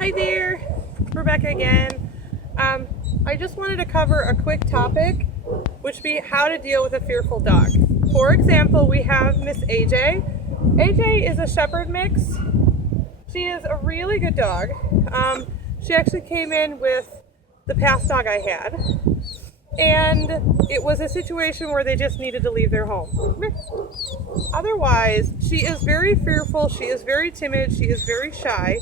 Hi there, Rebecca again. I just wanted to cover a quick topic, which would be how to deal with a fearful dog. For example, we have Miss AJ. AJ is a shepherd mix. She is a really good dog. She actually came in with the past dog I had, and it was a situation where they just needed to leave their home. Otherwise, she is very fearful, she is very timid, she is very shy,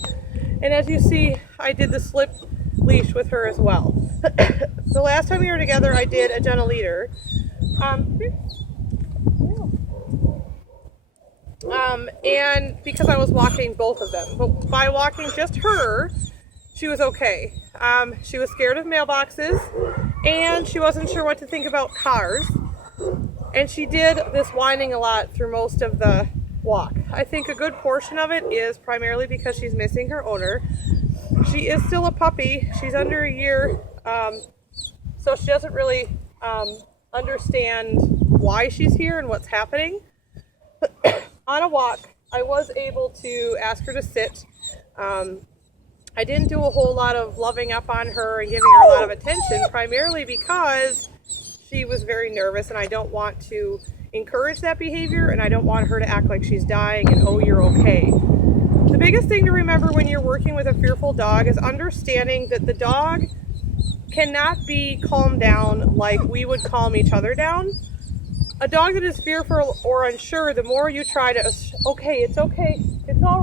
and as you see, I did the slip leash with her as well. The last time we were together, I did a gentle leader. And because I was walking both of them, but by walking just her, she was okay. She was scared of mailboxes, and she wasn't sure what to think about cars, and she did this whining a lot through most of the walk. I think a good portion of it is primarily because she's missing her owner. She is still a puppy. She's under a year, so she doesn't really understand why she's here and what's happening. On a walk, I was able to ask her to sit. I didn't do a whole lot of loving up on her and giving her a lot of attention, primarily because she was very nervous, and I don't want to encourage that behavior, and I don't want her to act like she's dying and, oh, you're okay. The biggest thing to remember when you're working with a fearful dog is understanding that the dog cannot be calmed down like we would calm each other down. A dog that is fearful or unsure, the more you try to, okay, it's all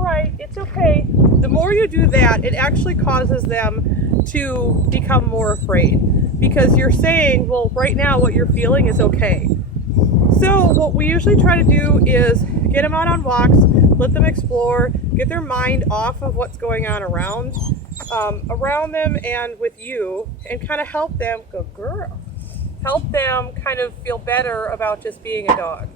right, it's okay. The more you do that, it actually causes them to become more afraid, because you're saying, well, right now what you're feeling is okay. So what we usually try to do is get them out on walks, let them explore, get their mind off of what's going on around them and with you, and kind of help them, good girl, help them kind of feel better about just being a dog.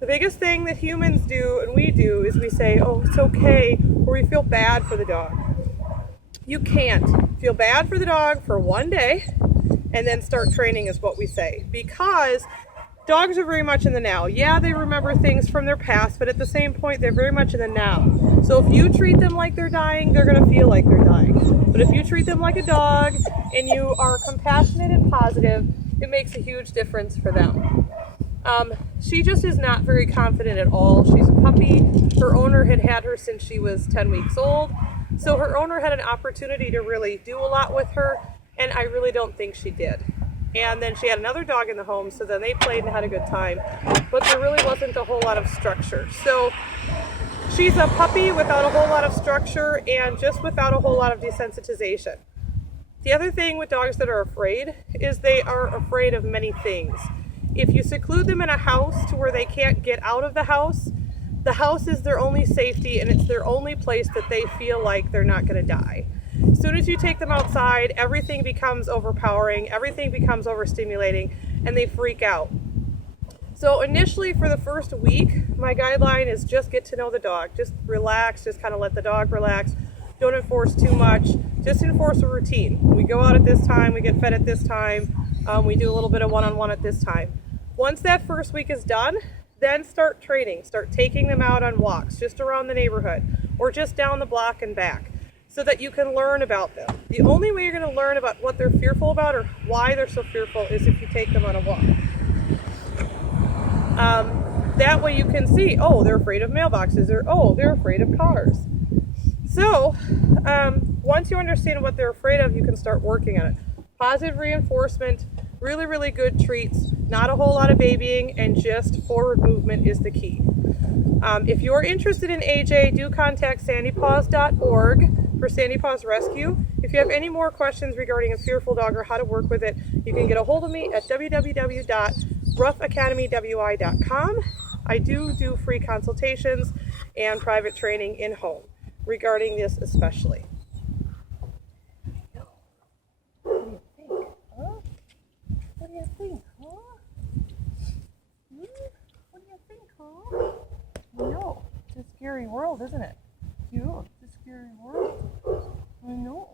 The biggest thing that humans do and we do is we say, oh, it's okay, or we feel bad for the dog. You can't feel bad for the dog for one day and then start training is what we say, because dogs are very much in the now. Yeah, they remember things from their past, but at the same point, they're very much in the now. So if you treat them like they're dying, they're going to feel like they're dying. But if you treat them like a dog and you are compassionate and positive, it makes a huge difference for them. She just is not very confident at all. She's a puppy. Her owner had had her since she was 10 weeks old. So her owner had an opportunity to really do a lot with her, and I really don't think she did. And then she had another dog in the home, so then they played and had a good time. But there really wasn't a whole lot of structure. So she's a puppy without a whole lot of structure and just without a whole lot of desensitization. The other thing with dogs that are afraid is they are afraid of many things. If you seclude them in a house to where they can't get out of the house is their only safety, and it's their only place that they feel like they're not going to die. As soon as you take them outside, everything becomes overpowering, everything becomes overstimulating, and they freak out. So initially for the first week, my guideline is just get to know the dog. Just relax, just kind of let the dog relax. Don't enforce too much, just enforce a routine. We go out at this time, we get fed at this time, we do a little bit of one-on-one at this time. Once that first week is done, then start training. Start taking them out on walks, just around the neighborhood, or just down the block and back, so that you can learn about them. The only way you're going to learn about what they're fearful about or why they're so fearful is if you take them on a walk. That way you can see, oh, they're afraid of mailboxes, or oh, they're afraid of cars. So once you understand what they're afraid of, you can start working on it. Positive reinforcement, really, really good treats, not a whole lot of babying, and just forward movement is the key. If you're interested in AJ, do contact sandypaws.org for Sandy Paws Rescue. If you have any more questions regarding a fearful dog or how to work with it, you can get a hold of me at www.ruffacademywi.com. I do free consultations and private training in home regarding this especially. What do you think, huh? What do you think, huh? I know, it's a scary world, isn't it? Cute, it's a scary world. I know.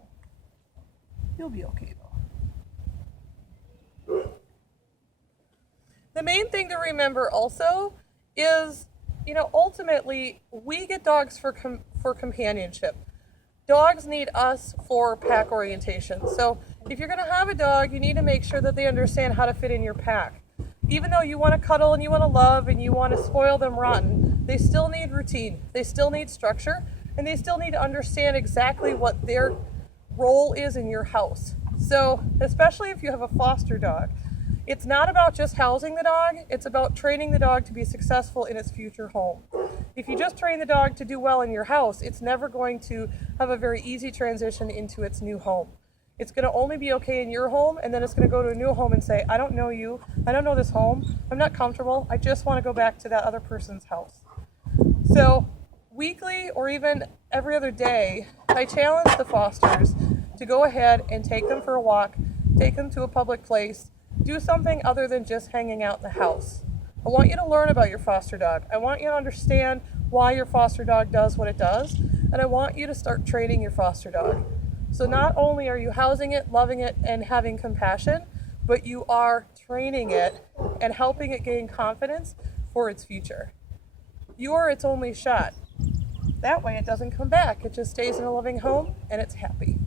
You'll be okay, though. The main thing to remember also is ultimately, we get dogs for companionship. Dogs need us for pack orientation. So if you're going to have a dog, you need to make sure that they understand how to fit in your pack. Even though you want to cuddle and you want to love and you want to spoil them rotten, they still need routine. They still need structure, and they still need to understand exactly what their role is in your house. So especially if you have a foster dog, it's not about just housing the dog, it's about training the dog to be successful in its future home. If you just train the dog to do well in your house, it's never going to have a very easy transition into its new home. It's going to only be okay in your home, and then it's going to go to a new home and say, I don't know you, I don't know this home, I'm not comfortable, I just want to go back to that other person's house. So weekly or even every other day, I challenge the fosters to go ahead and take them for a walk, take them to a public place, do something other than just hanging out in the house. I want you to learn about your foster dog. I want you to understand why your foster dog does what it does, and I want you to start training your foster dog. So not only are you housing it, loving it, and having compassion, but you are training it and helping it gain confidence for its future. You are its only shot. That way it doesn't come back. It just stays in a loving home and it's happy.